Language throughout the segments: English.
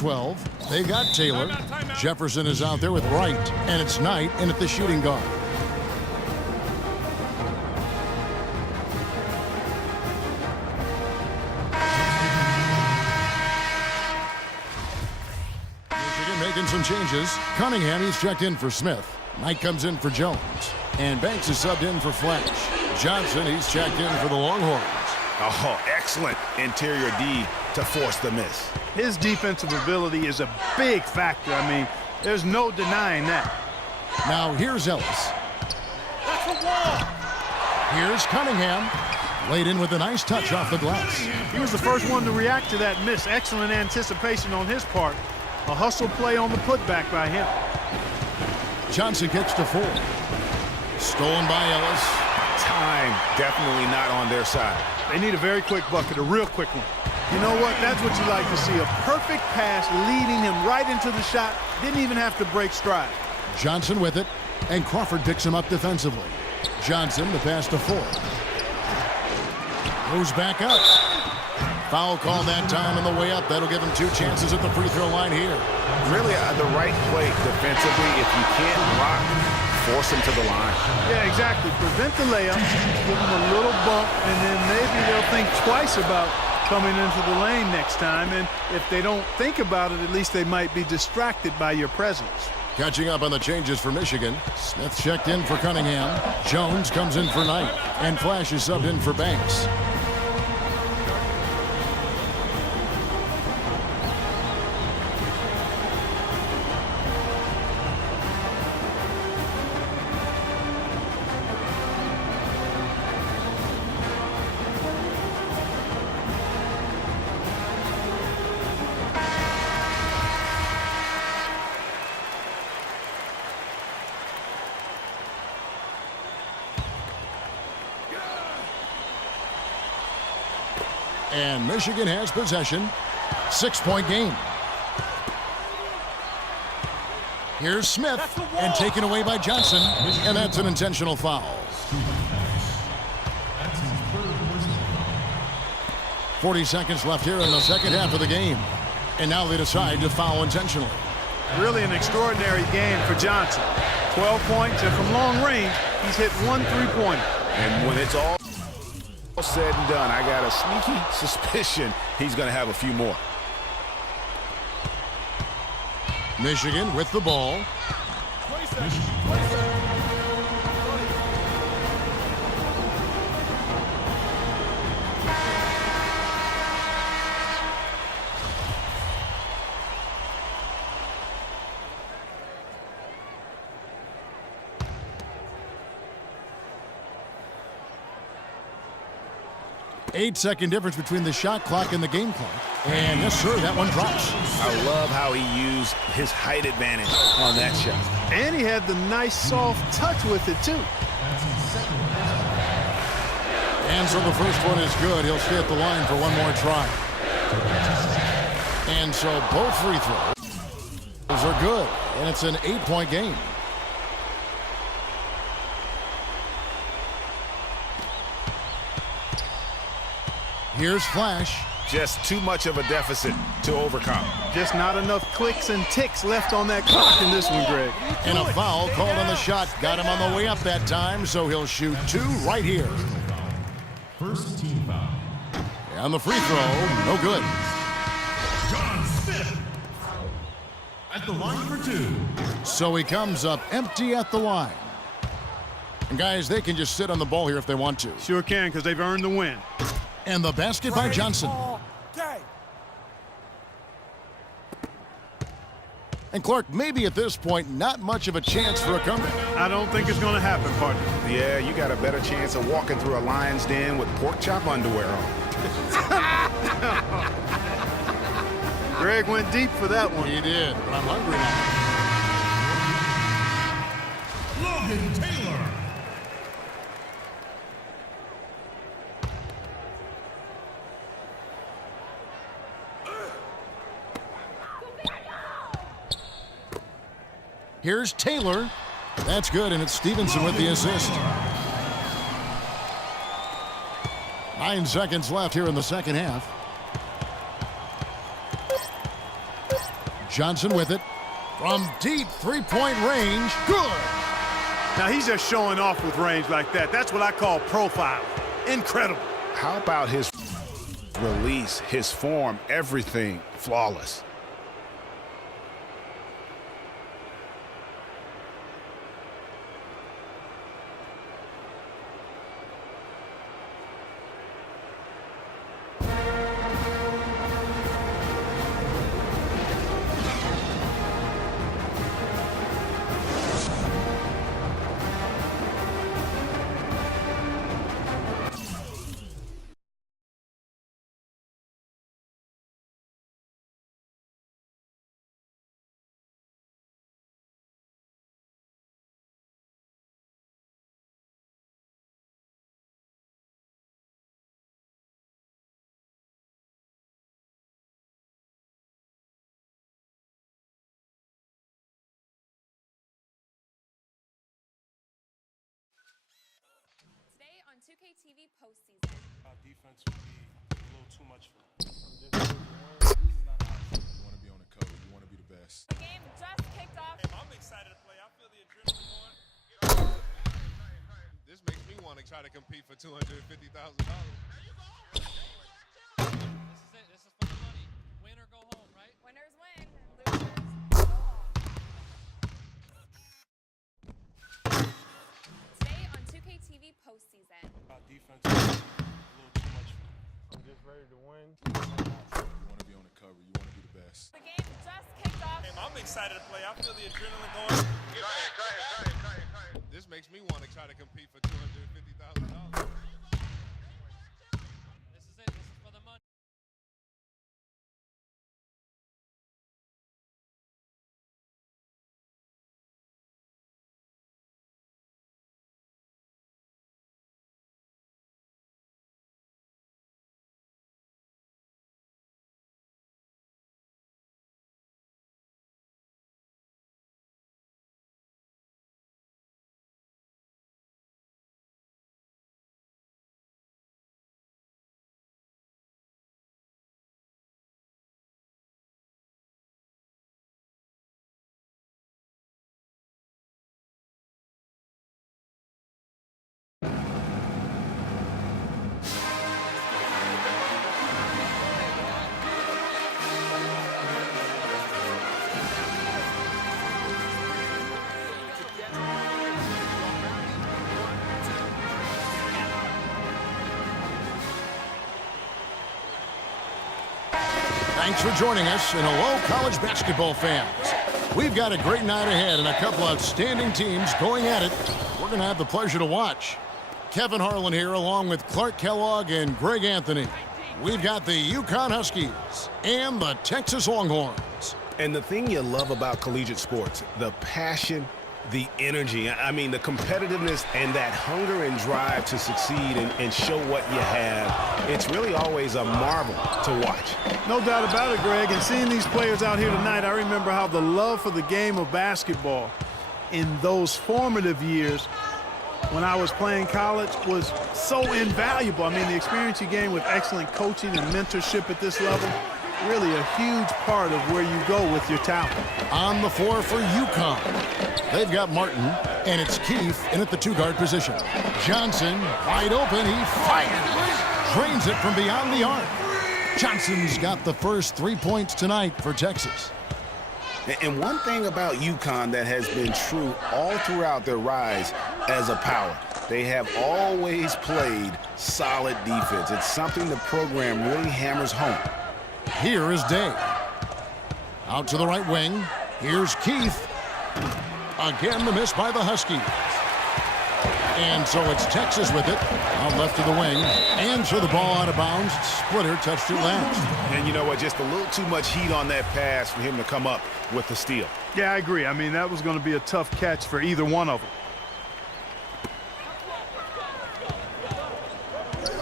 12. They got Taylor. Jefferson is out there with Wright. And it's Knight in at the shooting guard. Michigan making some changes. Cunningham, he's checked in for Smith. Knight comes in for Jones. And Banks is subbed in for Flash. Johnson, he's checked in for the Longhorns. Oh, excellent interior D to force the miss. His defensive ability is a big factor. I mean, there's no denying that. Now here's Ellis. Here's Cunningham. Laid in with a nice touch off the glass. He was the first one to react to that miss. Excellent anticipation on his part. A hustle play on the putback by him. Johnson gets to 4. Stolen by Ellis. Time definitely not on their side. They need a very quick bucket, a real quick one. You know what? That's what you like to see. A perfect pass leading him right into the shot. Didn't even have to break stride. Johnson with it, and Crawford picks him up defensively. Johnson, the pass to 4. Goes back up. Foul call that time on the way up. That'll give him 2 chances at the free throw line here. Really the right play defensively. If you can't block, force him to the line. Yeah, exactly. Prevent the layup, give him a little bump, and then maybe they'll think twice about coming into the lane next time. And if they don't think about it, at least they might be distracted by your presence. Catching up on the changes for Michigan. Smith checked in for Cunningham. Jones comes in for Knight. And Flash is subbed in for Banks. And Michigan has possession. 6-point game. Here's Smith, and taken away by Johnson, and that's an intentional foul. 40 seconds left here in the second half of the game. And now they decide to foul intentionally. Really an extraordinary game for Johnson. 12 points, and from long range, he's hit 1 3-pointer. And when it's all said and done, I got a sneaky suspicion he's going to have a few more. Michigan with the ball. 8-second difference between the shot clock and the game clock. And yes, sir, that one drops. I love how he used his height advantage on that shot. And he had the nice soft touch with it, too. And so the first one is good. He'll stay at the line for one more try. And so both free throws are good. And it's an 8-point game. Here's Flash. Just too much of a deficit to overcome. Just not enough clicks and ticks left on that clock in this one, Greg. And a foul called on the shot. Got him on the way up that time, so he'll shoot 2 right here. First team foul. And the free throw, no good. John Smith at the line for 2. So he comes up empty at the line. And guys, they can just sit on the ball here if they want to. Sure can, because they've earned the win. And the basket by Johnson. And Clark, maybe at this point, not much of a chance for a comeback. I don't think it's going to happen, partner. Yeah, you got a better chance of walking through a lion's den with pork chop underwear on. Greg went deep for that one. He did, but I'm hungry now. Logan Taylor. Here's Taylor. That's good, and it's Stevenson with the assist. 9 seconds left here in the second half. Johnson with it. From deep three-point range, good. Now he's just showing off with range like that. That's what I call profile. Incredible. How about his release, his form, everything flawless? Today on 2K TV postseason. Our defense would be a little too much for them. You want to be on the cover. You want to be the best. The game just kicked off. I'm excited to play. I feel the adrenaline going. This makes me want to try to compete for $250,000. This is it. This is for the money. Win or go home, right? Winners win, losers go home. Today on 2K TV postseason. Our defense would be a little too much for them. I'm just ready to win. You want to be on the cover. You want to be the best. The game just kicked off. I'm excited to play. I feel the adrenaline going. This makes me want to try to compete for $250,000. This is it. This is for the money. Thanks for joining us, and hello, college basketball fans. We've got a great night ahead and a couple outstanding teams going at it. We're going to have the pleasure to watch. Kevin Harlan here, along with Clark Kellogg and Greg Anthony. We've got the UConn Huskies and the Texas Longhorns. And the thing you love about collegiate sports, the passion, the energy, I mean, the competitiveness and that hunger and drive to succeed and show what you have, it's really always a marvel to watch. No doubt about it, Greg. And seeing these players out here tonight, I remember how the love for the game of basketball in those formative years when I was playing college was so invaluable. I mean, the experience you gain with excellent coaching and mentorship at this level, really a huge part of where you go with your talent. On the floor for UConn, they've got Martin, and it's Keefe in at the two-guard position. Johnson, wide open, he fires. Drains it from beyond the arc. Johnson's got the first 3 points tonight for Texas. And one thing about UConn that has been true all throughout their rise as a power, they have always played solid defense. It's something the program really hammers home. Here is Day. Out to the right wing. Here's Keefe. Again, the miss by the Huskies. And so it's Texas with it. Out left to the wing. Answer the ball out of bounds. Splitter touched it last. And you know what? Just a little too much heat on that pass for him to come up with the steal. Yeah, I agree. I mean, that was going to be a tough catch for either one of them.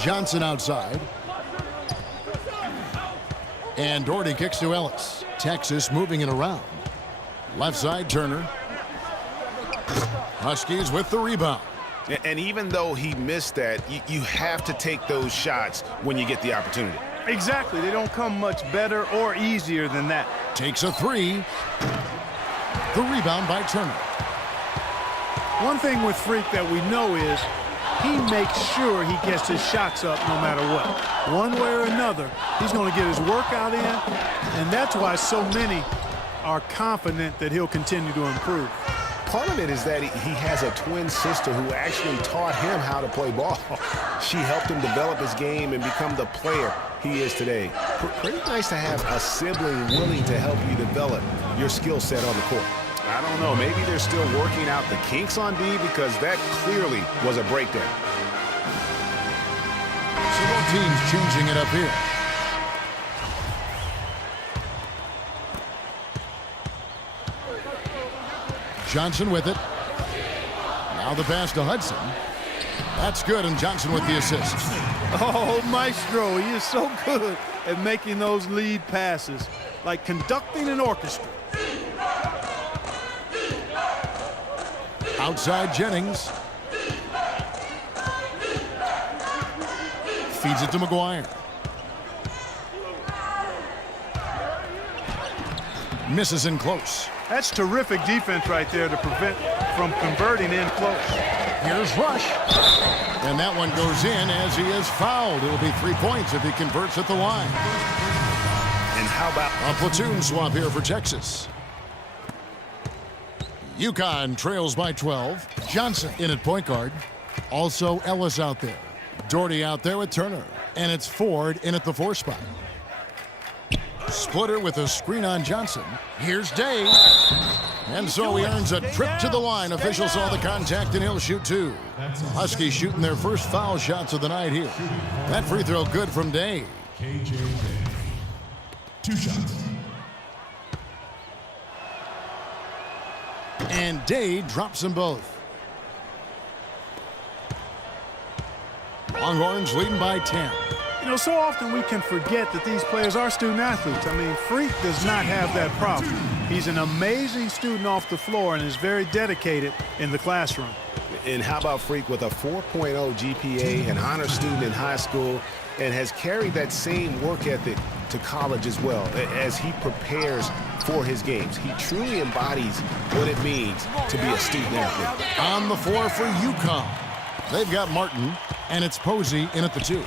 Johnson outside. And Doherty kicks to Ellis. Texas moving it around. Left side, Turner. Huskies with the rebound. And even though he missed that, you have to take those shots when you get the opportunity. Exactly. They don't come much better or easier than that. Takes a three. The rebound by Turner. One thing with Freak that we know is he makes sure he gets his shots up no matter what. One way or another, he's going to get his workout in, and that's why so many are confident that he'll continue to improve. Part of it is that he has a twin sister who actually taught him how to play ball. She helped him develop his game and become the player he is today. Pretty nice to have a sibling willing to help you develop your skill set on the court. I don't know. Maybe they're still working out the kinks on D because that clearly was a breakdown. So both teams changing it up here. Johnson with it. Now the pass to Hudson. That's good, and Johnson with the assist. Oh, Maestro, he is so good at making those lead passes, like conducting an orchestra. Outside Jennings. Feeds it to McGuire. Misses in close. That's terrific defense right there to prevent from converting in close. Here's Rush. And that one goes in as he is fouled. It'll be 3 points if he converts at the line. And how about A platoon swap here for Texas. UConn trails by 12. Johnson in at point guard. Also Ellis out there. Doherty out there with Turner. And it's Ford in at the 4 spot. Splitter with a screen on Johnson. Here's Day. And so he earns a trip to the line. Official saw the contact and he'll shoot 2. Huskies shooting their first foul shots of the night here. That free throw good from Day. KJ Day. 2 shots. And Day drops them both. Longhorns leading by 10. You know, so often we can forget that these players are student athletes. I mean, Freak does not have that problem. He's an amazing student off the floor and is very dedicated in the classroom. And how about Freak with a 4.0 GPA, an honor student in high school, and has carried that same work ethic to college as well as he prepares for his games. He truly embodies what it means to be a student athlete. On the floor for UConn. They've got Martin, and it's Posey in at the 2.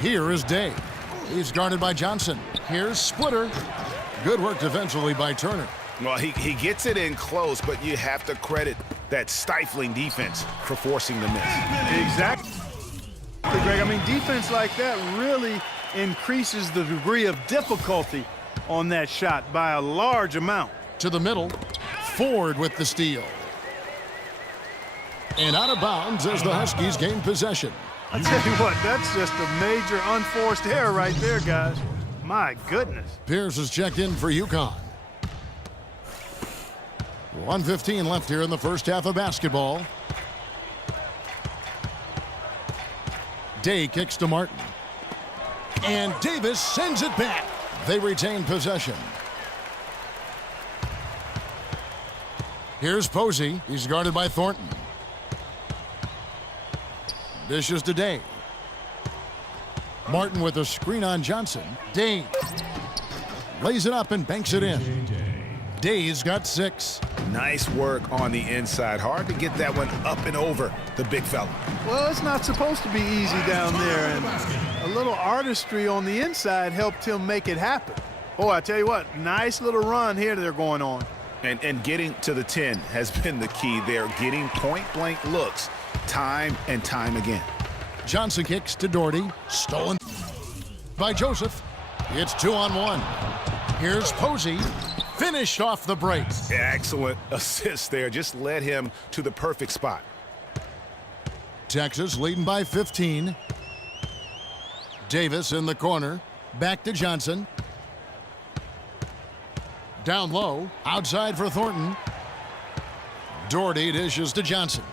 Here is Day. He's guarded by Johnson. Here's Splitter. Good work defensively by Turner. Well, he gets it in close, but you have to credit that stifling defense for forcing the miss. Exactly, Greg. I mean, defense like that really increases the degree of difficulty on that shot by a large amount. To the middle. Ford with the steal. And out of bounds as the Huskies gain possession. I tell you what, that's just a major unforced error right there, guys. My goodness. Pierce is checked in for UConn. 1:15 left here in the first half of basketball. Day kicks to Martin. And Davis sends it back. They retain possession. Here's Posey. He's guarded by Thornton. Dishes to Day. Martin with a screen on Johnson. Day lays it up and banks it in. Day's got 6. Nice work on the inside. Hard to get that one up and over the big fella. Well, it's not supposed to be easy down there, and a little artistry on the inside helped him make it happen. Oh, I tell you what, nice little run here they're going on. And getting to the 10 has been the key. They're getting point-blank looks time and time again. Johnson kicks to Doherty. Stolen by Joseph. It's 2-on-1. Here's Posey. Finished off the break. Excellent assist there. Just led him to the perfect spot. Texas leading by 15. Davis in the corner. Back to Johnson. Down low. Outside for Thornton. Doherty dishes to Johnson.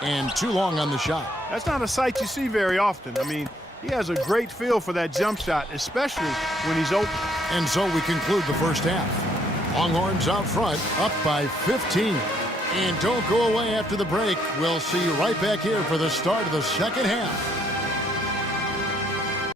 And too long on the shot. That's not a sight you see very often. I mean, he has a great feel for that jump shot, especially when he's open. And so we conclude the first half. Longhorns out front, up by 15. And don't go away after the break. We'll see you right back here for the start of the second half.